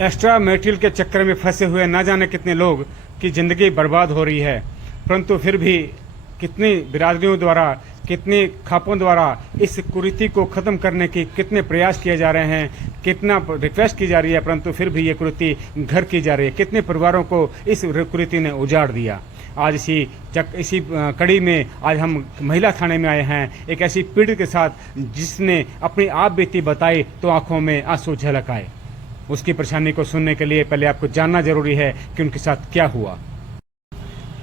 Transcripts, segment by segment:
Extra marital के चक्कर में फंसे हुए न जाने कितने लोग की जिंदगी बर्बाद हो रही है, परंतु फिर भी कितनी बिरादरियों द्वारा, कितने खापों द्वारा इस कुरीति को खत्म करने की कितने प्रयास किए जा रहे हैं, कितना रिक्वेस्ट की जा रही है, परंतु फिर भी ये कुरीति घर की जा रही है। कितने परिवारों को इस कुरीति ने उजाड़ दिया। आज इसी कड़ी में आज हम महिला थाने में आए हैं, एक ऐसी पीड़ित के साथ जिसने अपनी आप बीती बताई तो आंखों में आंसू झलक आए। उसकी परेशानी को सुनने के लिए पहले आपको जानना जरूरी है कि उनके साथ क्या हुआ।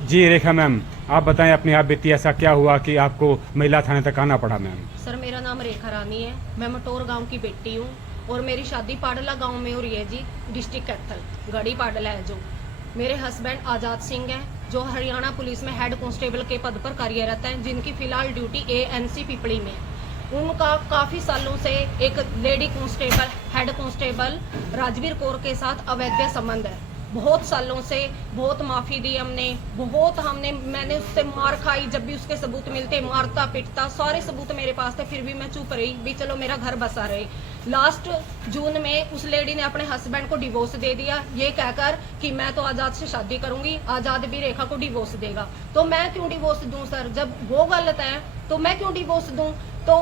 जी रेखा मैम, आप बताएं अपनी आप बीती, ऐसा क्या हुआ कि आपको महिला थाने तक आना पड़ा। मैम सर, मेरा नाम रेखा रानी है, मैं मटोर गांव की बेटी हूँ और मेरी शादी पाडला गांव में हो रही है जी, डिस्ट्रिक्ट कैथल गढ़ी पाडला है। जो मेरे हस्बैंड आजाद सिंह हैं, जो हरियाणा पुलिस में हेड कांस्टेबल के पद पर कार्यरत हैं, जिनकी फिलहाल ड्यूटी एएनसी पिपली में। उनका काफी सालों से एक lady constable, head constable Rajveer Kaur के साथ अवैध संबंध है। बहुत सालों से बहुत माफी दी हमने, मैंने उससे मार खाई, जब भी उसके सबूत मिलते मारता पिटता, सारे सबूत मेरे पास थे, फिर भी मैं चुप रही भी चलो मेरा घर बसा रहे। लास्ट जून में उस लेडी ने अपने हस्बैंड को डिवोर्स दे दिया, ये कहकर कि मैं तो आजाद से शादी करूंगी, आजाद भी रेखा को डिवोर्स देगा। तो मैं क्यों डिवोर्स दूं सर, जब वो गलत है तो मैं क्यों डिवोर्स दूं। तो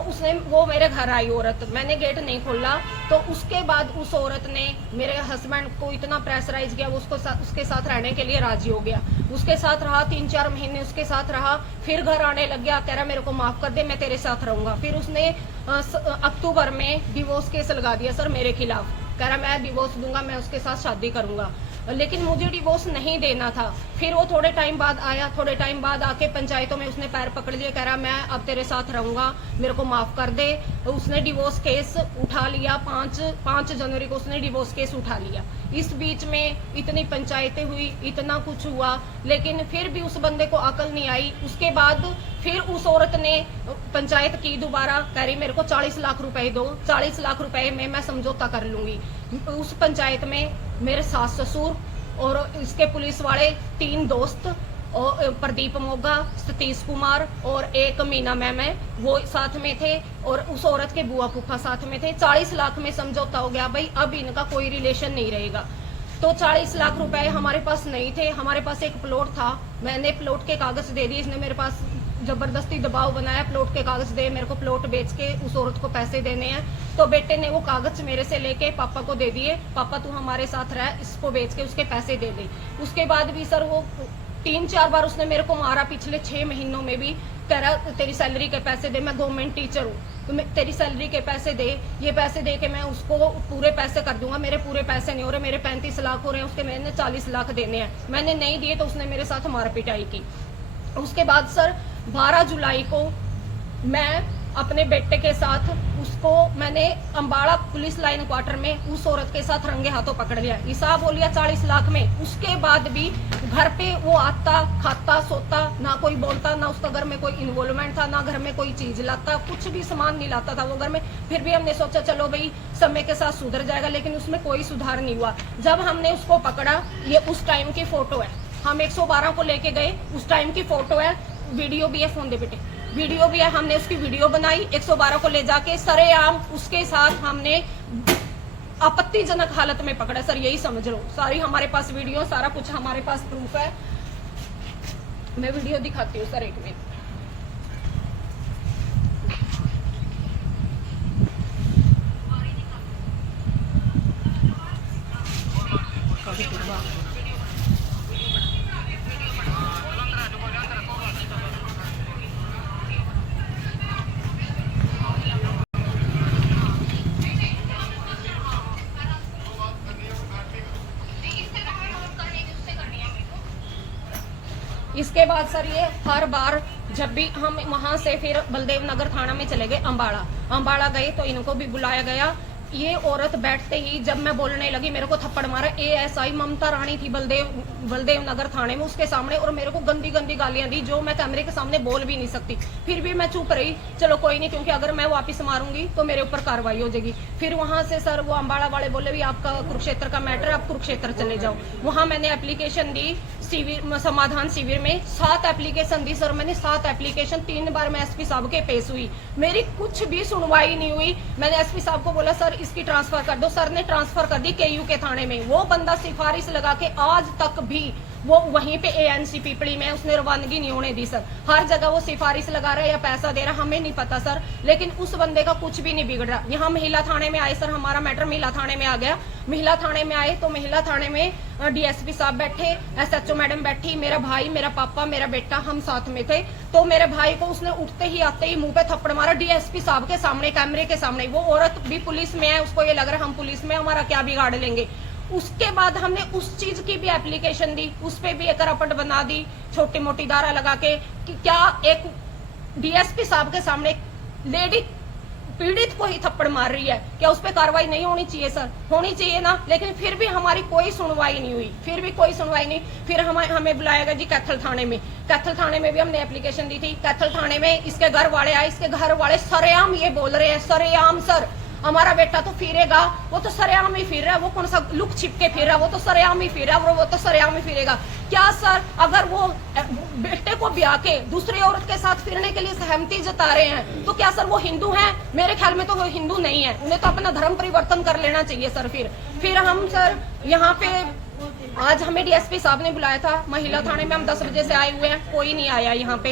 वो मेरे घर आई औरत, मैंने गेट नहीं खोला, तो उसके बाद उस औरत ने मेरे हस्बैंड को इतना प्रेशराइज किया, वो उसके साथ रहने के लिए राजी हो गया। उसके साथ रहा 3-4 महीने, उसके साथ रहा, फिर घर आने लग गया, कह रहा मेरे को माफ कर दे, मैं तेरे साथ रहूंगा। फिर उसने अक्टूबर में डिवोर्स केस लगा दिया सर मेरे खिलाफ, कह रहा मैं डिवोर्स दूंगा, मैं उसके साथ शादी करूंगा, लेकिन मुझे डिवोर्स नहीं देना था। फिर वो थोड़े टाइम बाद आया, थोड़े टाइम बाद आके पंचायतों में उसने पैर पकड़ लिए, कह रहा मैं अब तेरे साथ रहूंगा, मेरे को माफ कर दे। उसने डिवोर्स केस उठा लिया, 5 जनवरी को उसने डिवोर्स केस उठा लिया। इस बीच में इतनी पंचायतें हुई, इतना कुछ हुआ, लेकिन फिर भी उस बंदे को अकल नहीं आई। उसके बाद फिर उस औरत ने पंचायत की दोबारा, कह रही मेरे को 40 लाख रुपए दो, 40 लाख रुपए में मैं समझौता कर लूंगी। उस पंचायत में मेरे सास ससुर और इसके पुलिस वाले 3 दोस्त, और प्रदीप मोगा, सतीश कुमार और एक मीना मैम है, वो साथ में थे, और उस औरत के बुआ फूफा साथ में थे। 40 लाख में समझौता हो गया भाई, अब इनका कोई रिलेशन नहीं रहेगा। तो 40 लाख रुपए हमारे पास नहीं थे, हमारे पास एक प्लॉट था, मैंने प्लॉट के कागज दे दिए, इसने मेरे पास जबरदस्ती दबाव बनाया, प्लॉट के कागज दे, मेरे को प्लॉट बेच के उस औरत को पैसे देने हैं। तो बेटे ने वो कागज मेरे से लेके पापा को दे दिए, पापा तू हमारे साथ रह, इसको बेच के उसके पैसे दे दे। उसके बाद भी सर वो 3-4 बार उसने मेरे को मारा, पिछले 6 महीनों में भी, कह रहा तेरी सैलरी के पैसे दे, मैं गवर्नमेंट टीचर हूँ, तो तेरी सैलरी के पैसे दे, ये पैसे दे के मैं उसको पूरे पैसे कर दूंगा। मेरे पूरे पैसे नहीं हो रहे, मेरे 35 लाख हो रहे हैं, उसके मैंने 40 लाख देने हैं, मैंने नहीं दिए तो उसने मेरे साथ मार पिटाई की। उसके बाद सर 12 जुलाई को मैं अपने बेटे के साथ उसको मैंने अम्बाड़ा पुलिस लाइन क्वार्टर में उस औरत के साथ रंगे हाथों पकड़ लिया, हिसाब हो लिया 40 लाख में। उसके बाद भी घर पे वो आता, खाता, सोता, ना कोई बोलता, ना उसका घर में कोई इन्वॉल्वमेंट था, ना घर में कोई चीज लाता, कुछ भी सामान नहीं लाता था वो घर में। फिर भी हमने सोचा चलो भाई समय के साथ सुधर जाएगा, लेकिन उसमें कोई सुधार नहीं हुआ। जब हमने उसको पकड़ा, ये उस टाइम की फोटो है, हम 112 को लेके गए, उस टाइम की फोटो है, वीडियो भी है, फोन दे बेटे, वीडियो भी है, हमने उसकी वीडियो बनाई, 112 को ले जाके सरेआम उसके साथ हमने आपत्तिजनक हालत में पकड़ा सर, यही समझ लो। सारी हमारे पास वीडियो, सारा कुछ हमारे पास प्रूफ है, मैं वीडियो दिखाती हूँ सर, एक मिनट। इसके बाद सर ये हर बार जब भी हम वहां से फिर बलदेव नगर थाना में चले गए, अम्बाड़ा गए तो इनको भी बुलाया गया। ये औरत बैठते ही जब मैं बोलने लगी, मेरे को थप्पड़ मारा। एएसआई ममता रानी थी बलदेव नगर थाने में, उसके सामने, और मेरे को गंदी गंदी गालियां दी जो मैं कैमरे के सामने बोल भी नहीं सकती। फिर भी मैं चुप रही, चलो कोई नहीं, क्योंकि अगर मैं वापस मारूंगी तो मेरे ऊपर कार्रवाई हो जाएगी। फिर वहां से सर वो अम्बाड़ा वाले बोले भी आपका कुरुक्षेत्र का मैटर है, आप कुरुक्षेत्र चले जाओ। वहां मैंने एप्लीकेशन दी शिविर समाधान शिविर में 7 एप्लीकेशन दी सर मैंने। 7 एप्लीकेशन 3 बार मैं एसपी साहब के पेश हुई, मेरी कुछ भी सुनवाई नहीं हुई। मैंने एसपी साहब को बोला सर इसकी ट्रांसफर कर दो, सर ने ट्रांसफर कर दी केयू के थाने में। वो बंदा सिफारिश लगा के आज तक भी वो वहीं पे एएनसी पीपली में, उसने रवानगी नहीं होने दी सर। हर जगह वो सिफारिश लगा रहा है या पैसा दे रहा है हमें नहीं पता सर, लेकिन उस बंदे का कुछ भी नहीं बिगड़ रहा। यहाँ महिला थाने में आए सर, हमारा मैटर महिला थाने में आ गया। महिला थाने में आए तो महिला थाने में डीएसपी साहब बैठे, एसएचओ मैडम बैठी, मेरा भाई, मेरा पापा, मेरा बेटा, हम साथ में थे। तो मेरे भाई को उसने उठते ही आते ही मुंह पे थप्पड़ मारा डीएसपी साहब के सामने, कैमरे के सामने। वो औरत भी पुलिस में है, उसको ये लग रहा है हम पुलिस में हमारा क्या बिगाड़ लेंगे। उसके बाद हमने उस चीज की भी एप्लीकेशन दी, उस पे भी एक रपट बना दी छोटी मोटी धारा लगा के कि क्या एक डीएसपी साहब के सामने लेडी पीड़ित को ही थप्पड़ मार रही है, क्या उस पर कार्रवाई नहीं होनी चाहिए सर? होनी चाहिए ना, लेकिन फिर भी हमारी कोई सुनवाई नहीं हुई, फिर भी कोई सुनवाई नहीं। फिर हमें बुलाया गया जी कैथल थाने में। कैथल थाने में भी हमने एप्लीकेशन दी थी। कैथल थाने में इसके घर वाले आए, इसके घर वाले सरेआम ये बोल रहे हैं, सरेआम सर हमारा बेटा तो फिरेगा, वो तो सरेआम ही फिर रहा है, वो कौन सा लुक छिप के फिर रहा है, वो तो सरेआम ही फिर रहा है, वो तो सरेआम ही फिरेगा। क्या सर अगर वो बेटे को ब्याह के दूसरी औरत के साथ फिरने के लिए सहमति जता रहे हैं तो क्या सर वो हिंदू हैं? मेरे ख्याल में तो वो हिंदू नहीं है, उन्हें तो अपना धर्म परिवर्तन कर लेना चाहिए सर। फिर हम सर यहाँ पे आज हमें डीएसपी साहब ने बुलाया था महिला थाने में, हम 10 बजे से आए हुए हैं, कोई नहीं आया यहाँ पे।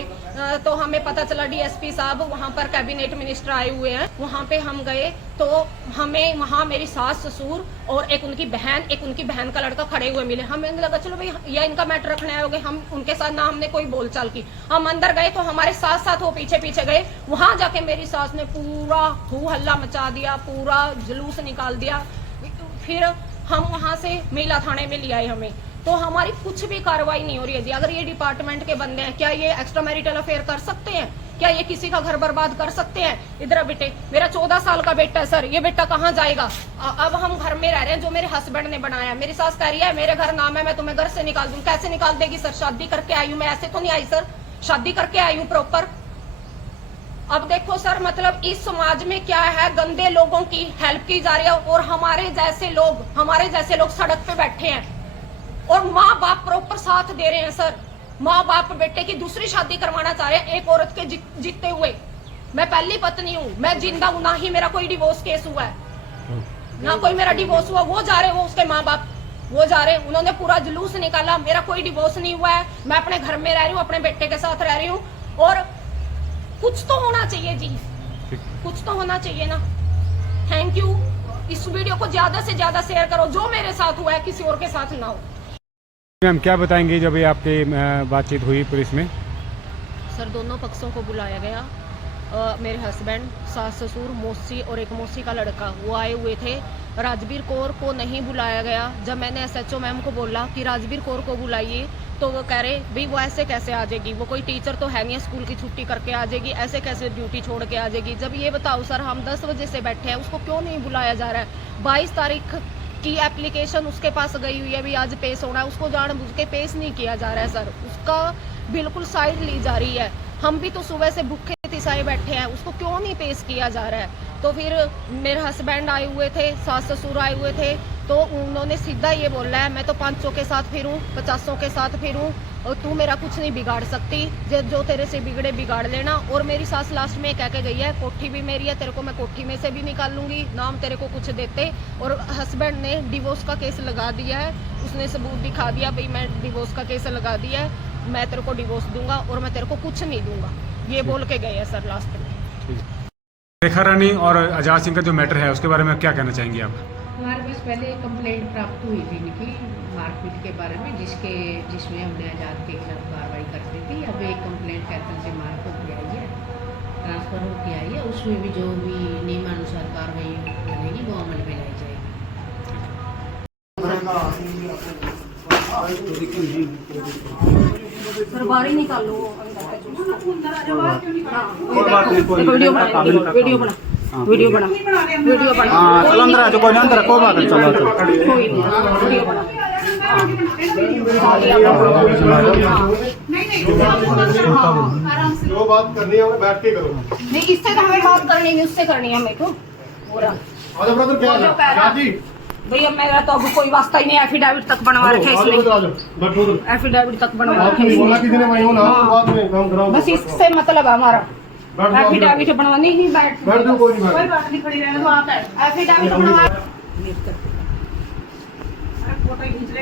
तो हमें पता चला डीएसपी साहब वहाँ पर कैबिनेट मिनिस्टर आए हुए हैं। वहाँ पे हम गए तो हमें वहाँ मेरी सास ससुर और एक उनकी बहन का लड़का खड़े हुए मिले। हमें लगा चलो भाई ये इनका मैटर रखने आए होंगे, हम उनके साथ ना हमने कोई बोलचाल की। हम अंदर गए तो हमारे साथ साथ वो पीछे पीछे गए। वहाँ जाके मेरी सास ने पूरा हू हल्ला मचा दिया, पूरा जुलूस निकाल दिया। फिर हम वहां से महिला थाने में ले आए हमें, तो हमारी कुछ भी कार्रवाई नहीं हो रही है जी। अगर ये डिपार्टमेंट के बंदे हैं, क्या ये एक्स्ट्रा मैरिटल अफेयर कर सकते हैं? क्या ये किसी का घर बर्बाद कर सकते हैं? इधर बेटे, मेरा 14 साल का बेटा है सर, ये बेटा कहाँ जाएगा? अब हम घर में रह रहे हैं जो मेरे हस्बैंड ने बनाया। मेरी सास कह रही है मेरे घर नाम है, मैं तुम्हें घर से निकाल दूं। कैसे निकाल देगी सर? शादी करके आई हूँ मैं, ऐसे तो नहीं आई सर, शादी करके आई हूँ प्रॉपर। अब देखो सर, मतलब इस समाज में क्या है, गंदे लोगों की हेल्प की जा रही है और हमारे जैसे लोग सड़क पे बैठे हैं और माँ बाप प्रॉपर साथ दे रहे हैं सर। माँ बाप बेटे की दूसरी शादी करवाना चाह रहे हैं एक औरत के जीतते हुए। मैं पहली पत्नी हूँ, मैं जिंदा हूँ, ना ही मेरा कोई डिवोर्स केस हुआ है, ना कोई मेरा डिवोर्स हुआ। वो जा रहे, वो उसके माँ बाप वो जा रहे, उन्होंने पूरा जुलूस निकाला। मेरा कोई डिवोर्स नहीं हुआ है, मैं अपने घर में रह रही हूँ, अपने बेटे के साथ रह रही हूँ। और कुछ तो होना चाहिए जी, कुछ तो होना चाहिए ना। Thank you. इस वीडियो को ज्यादा से ज्यादा शेयर करो, जो मेरे साथ हुआ है किसी और के साथ ना हो। मैम क्या बताएंगे जब ये आपकी बातचीत हुई पुलिस में? सर दोनों पक्षों को बुलाया गया। मेरे हस्बैंड, सास ससुर, मौसी और एक मौसी का लड़का वो आए हुए थे। राजवीर कौर को नहीं बुलाया गया। जब मैंने एसएचओ मैम को बोला कि राजवीर कौर को बुलाइए तो वो कह रहे भाई वो ऐसे कैसे आ जाएगी, वो कोई टीचर तो है नहीं, स्कूल की छुट्टी करके आ जाएगी, ऐसे कैसे ड्यूटी छोड़ के आ जाएगी। जब ये बताओ सर, हम 10 बजे से बैठे हैं, उसको क्यों नहीं बुलाया जा रहा है? 22 तारीख की एप्लीकेशन उसके पास गई हुई है, अभी आज पेश होना है, उसको जानबूझ के पेश नहीं किया जा रहा है सर, उसका बिल्कुल साइड ली जा रही है। हम भी तो सुबह से भूखे तिसाए बैठे हैं, उसको क्यों नहीं पेश किया जा रहा है? तो फिर मेरे हस्बैंड आए हुए थे, सास ससुर आए हुए थे, तो उन्होंने सीधा ये बोला है मैं तो 500 के साथ फिरूं, 50 के साथ फिरूं और तू मेरा कुछ नहीं बिगाड़ सकती, जो तेरे से बिगड़े बिगाड़ लेना। और मेरी सास लास्ट में कह के गई है कोठी भी मेरी है, तेरे को मैं कोठी में से भी निकाल लूंगी, नाम तेरे को कुछ देते। और हस्बैंड ने डिवोर्स का केस लगा दिया है, उसने सबूत दिखा दिया भाई मैं डिवोर्स का केस लगा दिया है, मैं तेरे को डिवोर्स दूंगा और मैं तेरे को कुछ नहीं दूंगा, ये बोल के गए हैं सर लास्ट में। रेखा रानी और आजाद सिंह का जो मैटर है उसके बारे में क्या कहना चाहेंगे आप? हमारे पास पहले एक कंप्लेंट प्राप्त हुई थी इनकी मारपीट के बारे में, जिसमें हमने आज़ाद के खिलाफ कार्रवाई करती थी। अब एक कंप्लेंट कैथल से मार्क होकर आई है, ट्रांसफ़र होकर आई है, उसमें भी जो भी नियमानुसार कार्रवाई बनेगी वो अमल में लाई जाएगी। बाहर निकाल लो, वीडियो बना चलो अंदर आ जाओ, कोई अंदर को बात है, चलो जो बात करनी है बैठ के करो। नहीं, इससे तो हमें बात करनी है, उससे करनी है मेरे को। ब्रदर क्या जी भैया मेरा तो अभी कोई वास्ता ही नहीं, एफिडेविट तक बनवा रखे आ जाओ, इसमें, आ जाओ, बैठो उधर। एफिडेविट तक बनवा आपको रखे बोला इसमें। किसी ने वहीं होना, बाद में काम कराओ। बस इससे मतलब है हमारा, बैठ जाओ, एफिडेविट बनवानी ही बैठ बैठ जाओ, कोई नहीं, बैठ। कोई बात नहीं, खड़ी रहने दो आप, एफिडेविट बनवा। फोटो खींच ले।